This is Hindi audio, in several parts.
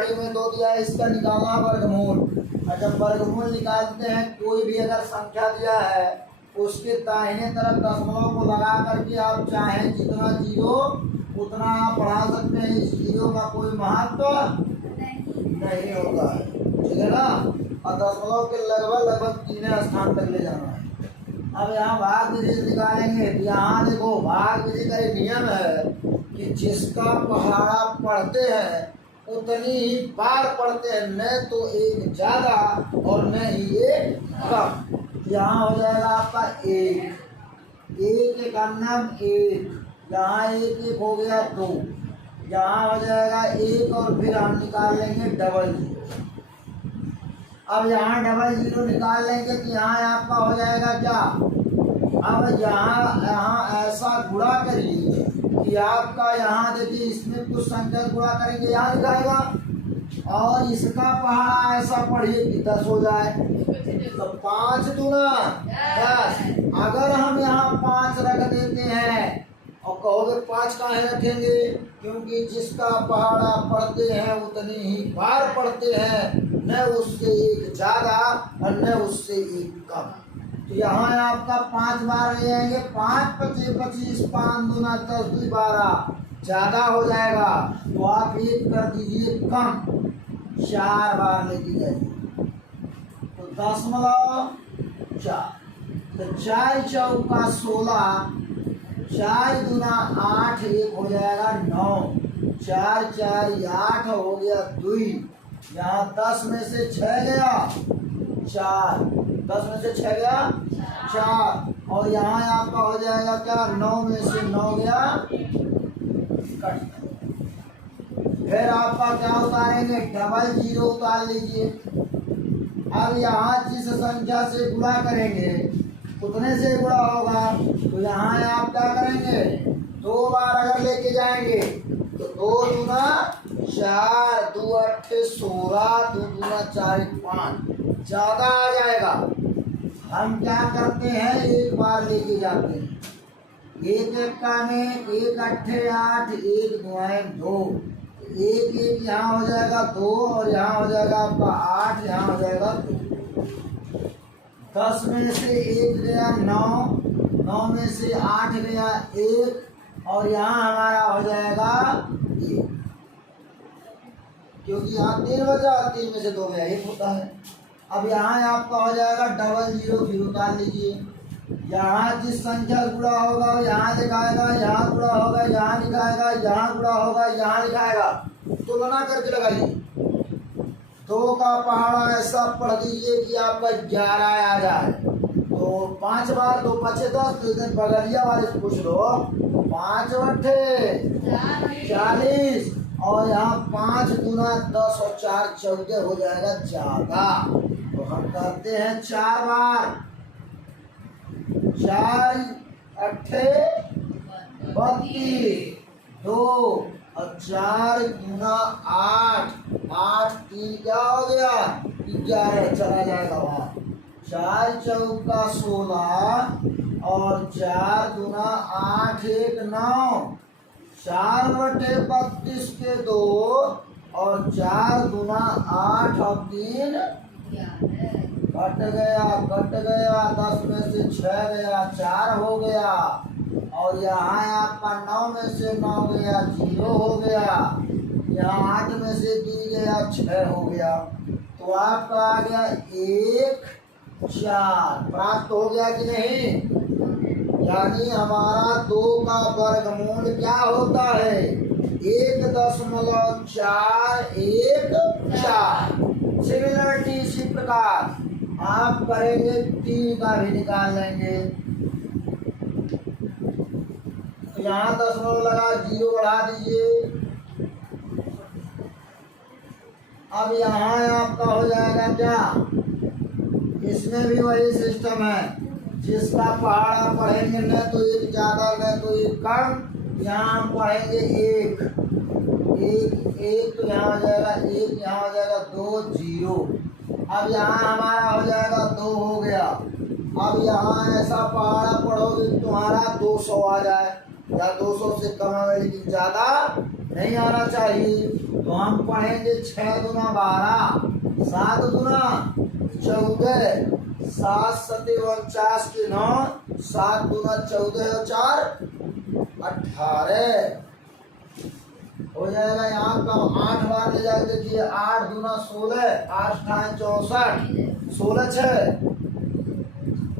खड़ी में 2 दिया है, इसका निकालना वर्गमूल। और जब वर्गमूल निकालते हैं, कोई भी अगर संख्या दिया है उसके दाहिने तरफ दशमलव को लगा करके आप चाहें जितना जीरो उतना आप बढ़ा सकते हैं। इस जीरो का कोई महत्व नहीं होता है, ठीक है ना। और दशमलव के लगभग 3 स्थान तक ले जाना है। अब यहाँ भाग विधि निकालेंगे। यहाँ देखो, भाग विधि का एक नियम है कि जिसका पहाड़ा पढ़ते हैं उतनी ही बार पढ़ते हैं, न तो एक ज्यादा और न ही एक कम। यहाँ हो जाएगा आपका एक का नाम 1, यहाँ एक हो गया 2, यहाँ हो जाएगा 1 और फिर हम निकाल लेंगे डबल जीरो। अब यहाँ डबल जीरो निकाल लेंगे तो यहाँ आपका हो जाएगा क्या। अब यहाँ ऐसा गुणा करिए कि आपका यहाँ देखिए, इसमें कुछ संख्या गुणा करेंगे यहाँ दिखाएगा, और इसका पहाड़ा ऐसा पढ़िए कि 10 हो जाए। तो 5 दूना 10। अगर हम यहाँ 5 रख देते हैं और कहोगे 5 काहे रखेंगे, क्योंकि जिसका पहाड़ा पढ़ते हैं उतनी ही बार पढ़ते हैं, न उससे एक ज्यादा और न उससे एक कम। तो यहाँ आपका 5 बार ले जाएंगे, 5 पचे 25, 5 दूना 10, 2 12 ज्यादा हो जाएगा। तो आप 1 कर दीजिए कम, 4 बार लेके जाइए। तो 0.4, तो 4 चौका 16, 4 दूना 8, 1 हो जाएगा 9, 4 4 8 हो गया 2। यहाँ 10 में से 6 गया 4, 10 में से 6 गया 4, और यहाँ आपका हो जाएगा क्या, 9 में से 9 गया कट। फिर आपका क्या उतारेंगे, डबल जीरो उतार लीजिए। अब यहाँ जिस संख्या से गुणा करेंगे उतने से गुणा होगा, तो यहाँ आप क्या करेंगे, 2 बार अगर लेके जाएंगे तो 2 दूना 4, 2 8 16, 2 दूना 4 5 ज्यादा आ जाएगा। हम क्या करते हैं, 1 बार लेके जाते हैं। 1 एक्का में 1 8 8, 1 दुआएं 2, 1 1 यहाँ हो जाएगा 2, और यहाँ हो जाएगा आपका 8, यहाँ हो जाएगा 2। 10 में से 1 गया 9, 9 में से 8 गया 1, और यहाँ हमारा हो जाएगा 1, क्योंकि यहाँ 3 बचा, 3 में से 2 गया 1 होता है। अब यहाँ आपका हो जाएगा डबल जीरो, फिर उतार लीजिए। यहाँ जिस संख्या गुणा होगा यहाँ दिखाएगा, यहाँ गुणा होगा यहाँ दिखाएगा, यहाँ गुणा होगा यहाँ दिखाएगा। तुलना करके लगाइए, 2 का पहाड़ा ऐसा पढ़ दीजिए कि आपका 11 आ जाए। तो 5 बार 2 5 10, तो इधर बगलिया वाले से पूछ लो, 5 8 40, और यहाँ 5 दूना 10 और 4 14 हो जाएगा ज्यादा। तो हम करते हैं 4 बार, 4 8 32, 2 और 4 गुना 8, 8 3 क्या हो गया 11, चला जाएगा वहाँ। 4 चौका 16, और 4 दूना 8 1 9, 4 बटे 32 के 2, और 4 दूना 8 और 3 कट गया 10 में से 6 गया 4 हो गया, और यहाँ आपका 9 में से 9 गया 0 हो गया, यहाँ 8 में से 2 गया 6 हो गया। तो आपका आ गया 1 4 प्राप्त हो गया कि नहीं। यानी हमारा 2 का वर्गमूल क्या होता है, 1.414। सिमिलरिटी इसी प्रकार आप करेंगे, 3 का भी निकाल लेंगे। तो यहाँ 0 लगा, 0 बढ़ा दीजिए। अब यहाँ आपका हो जाएगा क्या, इसमें भी वही सिस्टम है, जिसका पहाड़ा पढ़ेंगे न तो 1 ज्यादा न तो 1 कम। यहाँ हम पढ़ेंगे 1 तो यहाँ हो जाएगा 1, यहाँ हो जाएगा 2 0। अब यहाँ हमारा हो जाएगा 2 हो गया। अब यहाँ ऐसा पहाड़ा पढ़ोगे तुम्हारा 200 आ जाए, या 200 से कम है लेकिन ज्यादा नहीं आना चाहिए, तो हम पढ़ेंगे 6 दूना 12, 7 दूना 14, 7 सते 49 के 9, 7 दूना 14 और 4 18 हो जाएगा। यहाँ का 8 बार ले जाए, देखिए 8 दूना 16, 8 ठाए 64, 16 6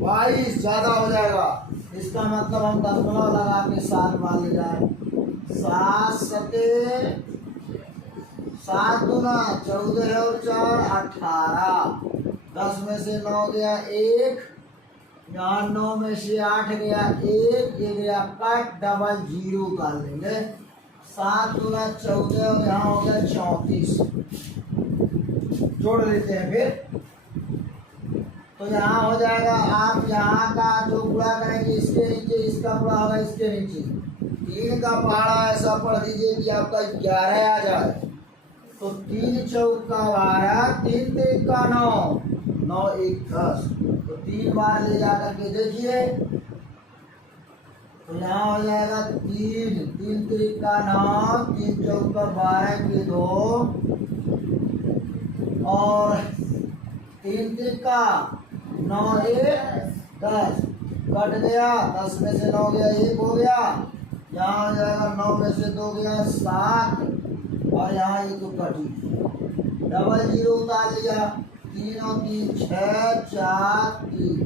22 ज्यादा हो जाएगा। इसका मतलब हम दशमलव लगा के 7 बार ले जाए। 7 सते 7 दूना 14 और 4 18, 10 में से 9 गया 1, यहाँ 9 में से 8 गया 1, ये गया कट, डबल जीरो कर लेंगे। 7 दूना 14 और यहाँ हो गया 34, जोड़ लेते हैं फिर। तो यहाँ हो जाएगा, आप यहाँ का जो गुणा करेंगे इसके नीचे, इसका गुणा होगा इसके नीचे। 3 का पहाड़ा ऐसा पढ़ दीजिए कि आपका 11 आ जाए। तो 3 चौका 12, 3 3 का 9, 9 1 10, तो 3 बार ले जा करके देखिए। तो यहाँ हो जाएगा 3 3 3 का 9, 3 चौका 12 के 2, और 3 3 का 9 1 10, कट गया। 10 में से 9 गया 1 हो गया। यहाँ हो जाएगा 9 में से 2 गया 7, और यहाँ 1 कटी, डबल जीरो उतार लिया। 3 और 3 6 4 3,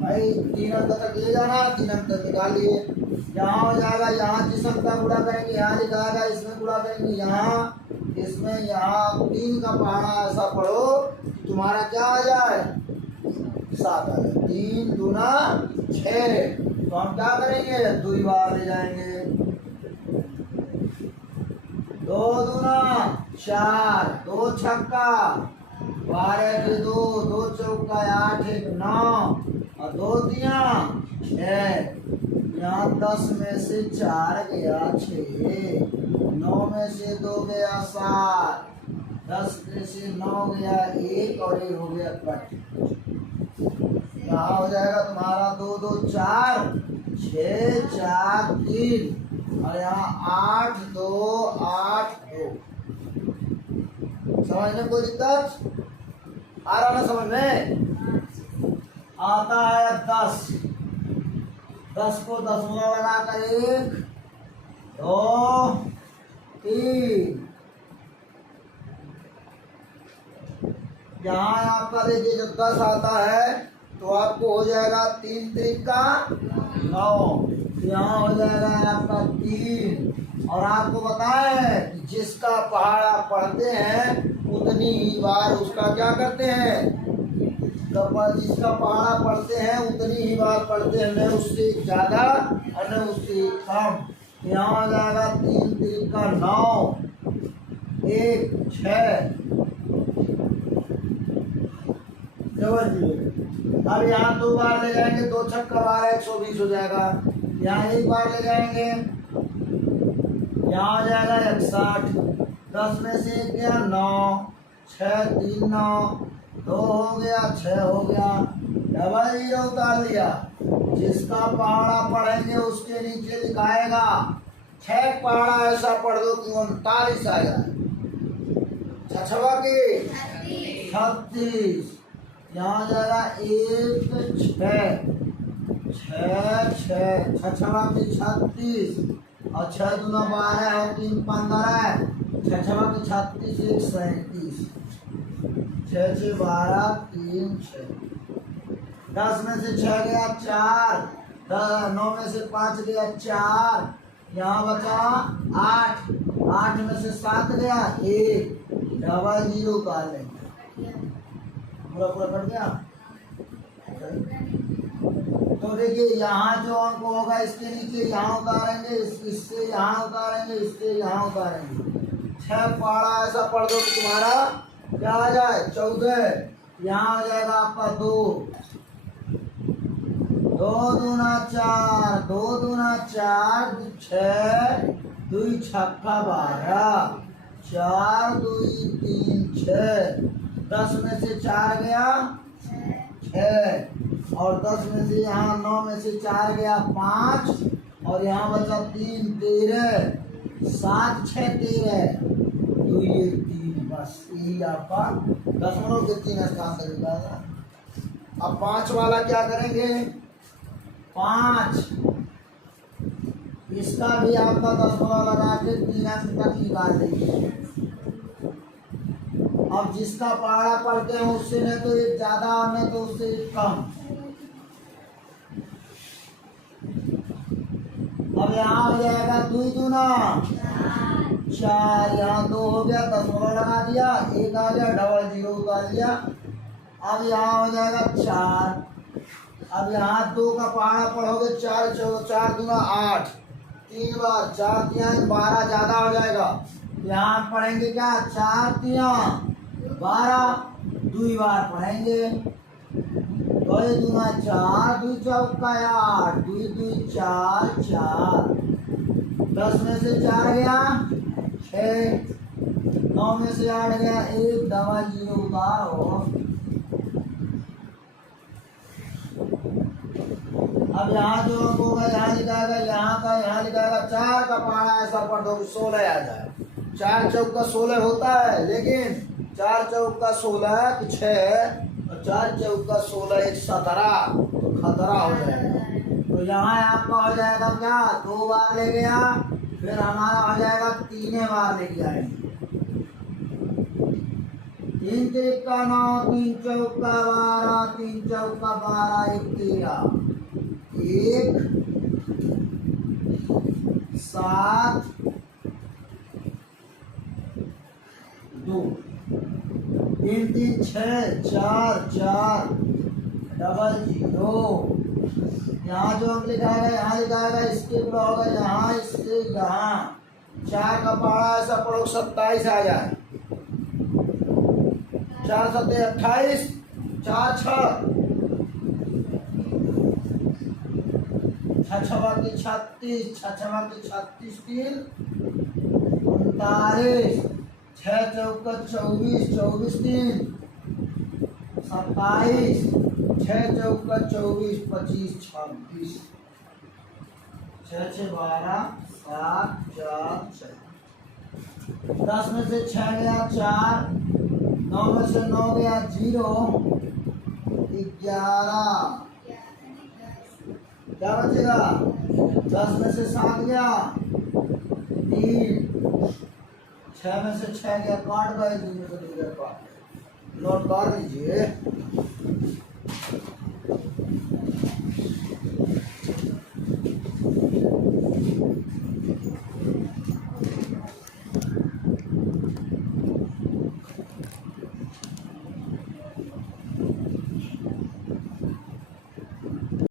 भाई 3 अंक तक ले जाना, 3 अंक तक निकालिए। यहाँ हो जाएगा, यहाँ जिस अंक का गुणा करेंगे यहाँ लिखाएगा, इसमें गुणा करेंगे यहाँ, इसमें यहाँ 3 का पहाड़ा ऐसा पढ़ो कि तुम्हारा क्या आ जाए 7 आ जाए। 3 दूना 6, तो हम क्या करेंगे 2 बार ले जाएंगे। 2 दूना 4, 2 छक्का 12 के 2, 2 चौका 8 1 9, और 2 दिया 6। यहाँ 10 में से 4 गया 6, 9 में से 2 गया 7, 10 में से 9 गया 1, और 1 हो गया कट। यहाँ हो जाएगा तुम्हारा 2 2 4 6 4 3, और यहाँ 8 2 8 2। समझने कोई दिक्कत आ रहा ना? समझ में आता है 10, 10 को दशमलव लगाकर 1 2 3। यहाँ आपका देखिए जब 10 आता है तो आपको हो जाएगा 3 3 का 9, यहाँ हो जाएगा आपका 3। और आपको बताएं कि जिसका पहाड़ा पढ़ते हैं उतनी ही बार उसका क्या करते हैं, जिसका पहाड़ा पढ़ते हैं उतनी ही बार पढ़ते हैं, न उससे ज्यादा और न उससे कम। यहाँ आ जाएगा 3 3 का 9 1 6। अब यहाँ 2 बार ले जाएंगे, 2 छक्का 12 120 हो जाएगा। यहाँ 1 बार ले जाएंगे, यहाँ आ जाएगा 61। 10 में से 1 गया 9, 6 3 9, 2 हो गया 6 हो गया, डबल जीरो उतार लिया। जिसका पहाड़ा पढ़ेंगे उसके नीचे लिखाएगा। 6 पहाड़ा ऐसा पढ़ दो कि 39 आ जाए। 6 के 36, यहाँ जाएगा 1 6 6 6 6 के 36, और 6 दूना 12 और 3 15, 6 के 36 1 37, 6 6 12 3 6। 10 में से 6 गया 4, 9 में से 5 गया 4, यहाँ बचा 8, 8 में से 7 गया 1, डबल जीरो उतार लेंगे। पूरा पूरा कट गया। तो देखिए यहाँ जो अंक होगा इसके नीचे यहाँ उतारेंगे, इससे यहाँ उतारेंगे, इससे यहाँ उतारेंगे। 6 पहाड़ा ऐसा पढ़ दो कि तुम्हारा क्या आ जाए 14। यहाँ आ जाएगा आपका 2 2 दूना 4, 2 दूना 4 6, 2 छक्का 12, 4 2 3 6। 10 में से 4 गया 6, और 10 में से यहाँ 9 में से 4 गया 5, और यहाँ बचा 3 13, 7 6 13, तो ये 3, बस यही आपका दशमलव के 3 स्थान तक निकालना। अब 5 वाला क्या करेंगे, 5 इसका भी आपका दशमलव लगा के 3 अंक तक निकाल देंगे। अब जिसका पहाड़ा पढ़ते हैं उससे न तो एक ज्यादा न तो उससे एक कम। अब यहाँ हो जाएगा 2 दूना 4, यहाँ 2 हो गया, दशमलव लगा दिया, 1 आ गया, डबल 0 उतार दिया। अब यहाँ हो जाएगा 4, अब यहाँ 2 का पहाड़ा पढ़ोगे, 4 4 दूना 8, 3 बार 4 3 12, ज्यादा हो जाएगा। यहाँ पढ़ेंगे क्या, 4 3 12, 2 बार पढ़ेंगे, 2 दूना 4, 2 चौका 8, 2 2 4 4, 10 में से 4 गया 6, 9 में से 8 गया 1, डबल 0 उतारो। अब यहाँ जो अंक होगा यहाँ लिखाएगा, यहाँ का यहाँ लिखाएगा, 4 का पहाड़ा ऐसा पढ़ दो 16 आ जाए। 4 चौका 16 होता है, लेकिन 4 चौका 16 तो 6, और 4 चौका 16 1 17, तो खतरा हो जाएगा। तो यहाँ आपका हो जाएगा क्या, 2 बार ले गया, फिर हमारा हो जाएगा 3 बार लेके आएंगे। 3 3 9, 3 चौका 12, 3 चौका 12 1 13, 1 7 2, 3 3 6 4 4, डबल 0। यहाँ जो अंक लिखाएगा यहाँ लिखाएगा, इसके पूरा होगा यहाँ, इससे यहाँ 4 का पहाड़ा ऐसा पढ़ो 27 आ जाए, 4 7 28, 4 6 छवा की 36, छवा की 36 3 39, 6 चौका 24, 24 3 27, 6 चौका 24 25 26, 6 6 12 7 4 6, 10 में से 6 गया 4, 9 में से 9 गया 0, 11, क्या बचेगा, 10 में से 7 गया 3, 6 में से 6 गया, काट गए, 2 में से 2 गया, काट नोट कर लीजिए।